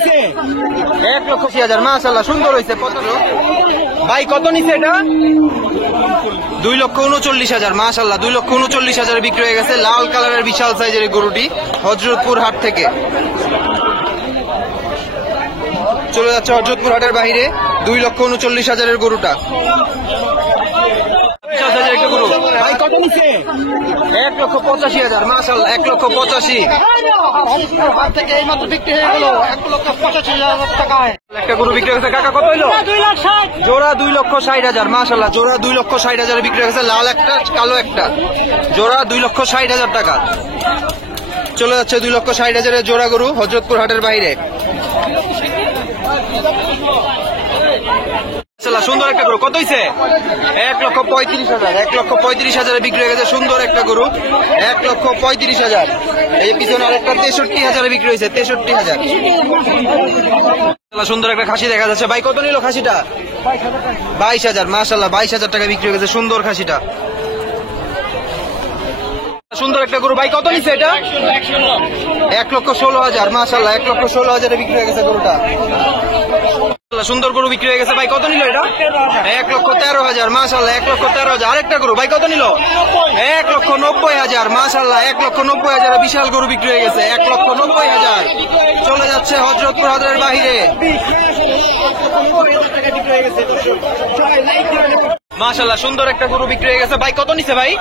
নিছে 1,80,000 মাশাআল্লাহ সুন্দর হয়েছে। ভাই কত নিছে এটা? 2,39,000 মাশাআল্লাহ 2,39,000 বিক্রি হয়ে গেছে। লাল কালারের বিশাল সাইজের এই গরুটি হযরতপুর হাট থেকে চলে যাচ্ছে হযরতপুর হাটের বাইরে। 2,39,000 গরুটা ভাই কত নিছে? 1,85,000 মাশাআল্লাহ 1,85,000 হাট থেকে এই মাত্র বিক্রি হয়ে গেল 1,85,000 টাকায়। একটা গরু বিক্রি হয়েছে কাকা, কত হইলো? জোড়া 2,60,000 মাশাআল্লাহ জোড়া 2,60,000 বিক্রি হয়েছে। লাল একটা কালো একটা জোড়া 2,60,000 টাকা। চলে যাচ্ছে 2,60,000 জোড়া গরু হযরতপুর হাটের বাইরে। সুন্দর একটা গরু কত হয়েছে? 1,35,000 1,35,000 বিক্রি হয়ে গেছে। সুন্দর একটা গরু 1,35,000। এই পিছনে আরেকটা 63,000 বিক্রি হয়েছে 63,000। সুন্দর একটা খাসি দেখা যাচ্ছে। ভাই কত নিল খাসিটা? 22,000 মাশাআল্লাহ 22,000 টাকা বিক্রি হয়ে গেছে সুন্দর খাসিটা। সুন্দর একটা গরু ভাই কত নিচ্ছে এটা? 1,16,000 মাশাআল্লাহ 1,16,000 বিক্রি হয়ে গেছে গরুটা। সুন্দর গরু বিক্রি হয়ে গেছে। ভাই কত নিল এটা? 1,13,000 মাশাআল্লাহ 1,13,000। আরেকটা গরু ভাই কত নিল? 1,90,000 মাশাআল্লাহ 1,90,000 বিশাল গরু বিক্রি হয়ে গেছে 1,90,000। চলে যাচ্ছে হযরতপুর হাটের বাইরে। মাশাআল্লাহ সুন্দর একটা গরু বিক্রি হয়ে গেছে। ভাই কত নিছে ভাই?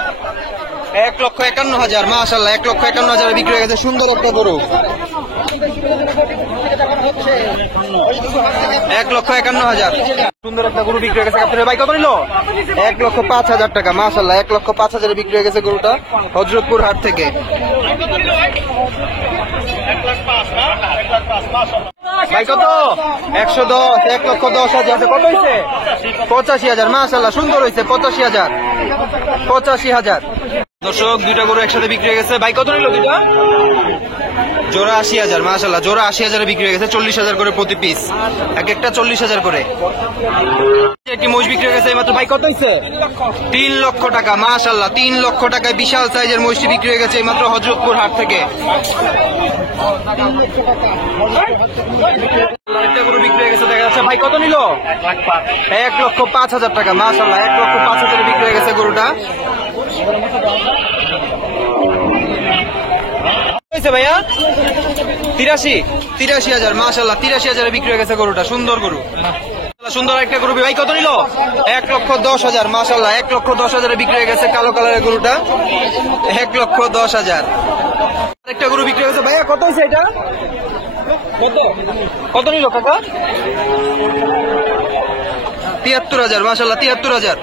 1,51,000 মাশাআল্লাহ 1,51,000 বিক্রি হয়ে গেছে সুন্দর একটা গরু 1,51,000। সুন্দর একটা গরু বিক্রি হয়ে গেছে। ভাই কত নিল? 1,05,000 টাকা মাশাআল্লাহ 1,05,000 বিক্রি হয়ে গেছে গরুটা হযরতপুর হাট থেকে। ভাই কত? 110 1,10,000 কত হয়েছে? 85,000 মাশাআল্লাহ সুন্দর হয়েছে 85,000। দর্শক দুইটা গরু একসাথে বিক্রি হয়ে গেছে। ভাই কত নিল দুইটা? জোড়া 80,000 মাশাআল্লাহ জোড়া 80,000 বিক্রি হয়ে গেছে 40,000 করে প্রতি পিস এক একটা 40,000 করে। একটি মোষ বিক্রি হয়ে গেছে মাত্র। ভাই কত হয়েছে? 3 লক্ষ টাকা মাশাআল্লাহ 3 লক্ষ টাকায় বিশাল সাইজের মোষটি বিক্রি হয়ে গেছে মাত্র হযরতপুর হাট থেকে। একটা গরু বিক্রি হয়ে গেছে দেখা যাচ্ছে। ভাই কত নিল? 1,05,000 টাকা মাশাআল্লাহ 1,05,000 বিক্রি হয়ে গেছে গরুটা। ভাইয়া 83,000 মাশাআল্লাহ 83,000 বিক্রি হয়ে গেছে গরুটা সুন্দর গরু সুন্দর একটা গরু। ভাই কত নিল? 1,10,000 মাশাআল্লাহ 1,10,000 বিক্রি হয়ে গেছে কালো কালারের গরুটা 1,10,000। একটা গরু বিক্রি হয়ে গেছে। ভাইয়া কত হয়েছে এটা? কত নিল কাকা? 73,000 মাশাআল্লাহ 73,000।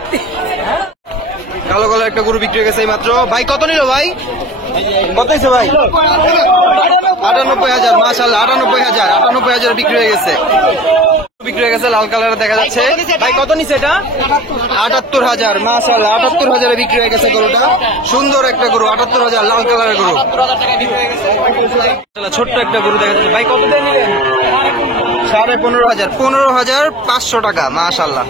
কালো কালার একটা গরু বিক্রি হয়ে গেছে মাত্র। ভাই কত নিল ভাই? কত হয়েছে ভাই? 98,000 মাশাআল্লাহ 98,000 বিক্রি হয়ে গেছে লাল কালার দেখা যাচ্ছে। ভাই কত নিছে এটা? 78,000 মাশাআল্লাহ 78,000 বিক্রি হয়ে গেছে গরুটা সুন্দর একটা গরু 78,000 লাল কালারের গরু। ছোট্ট একটা গরু দেখা যাচ্ছে। ভাই কত দিয়ে নিলেন? 15,500 টাকা মাশাআল্লাহ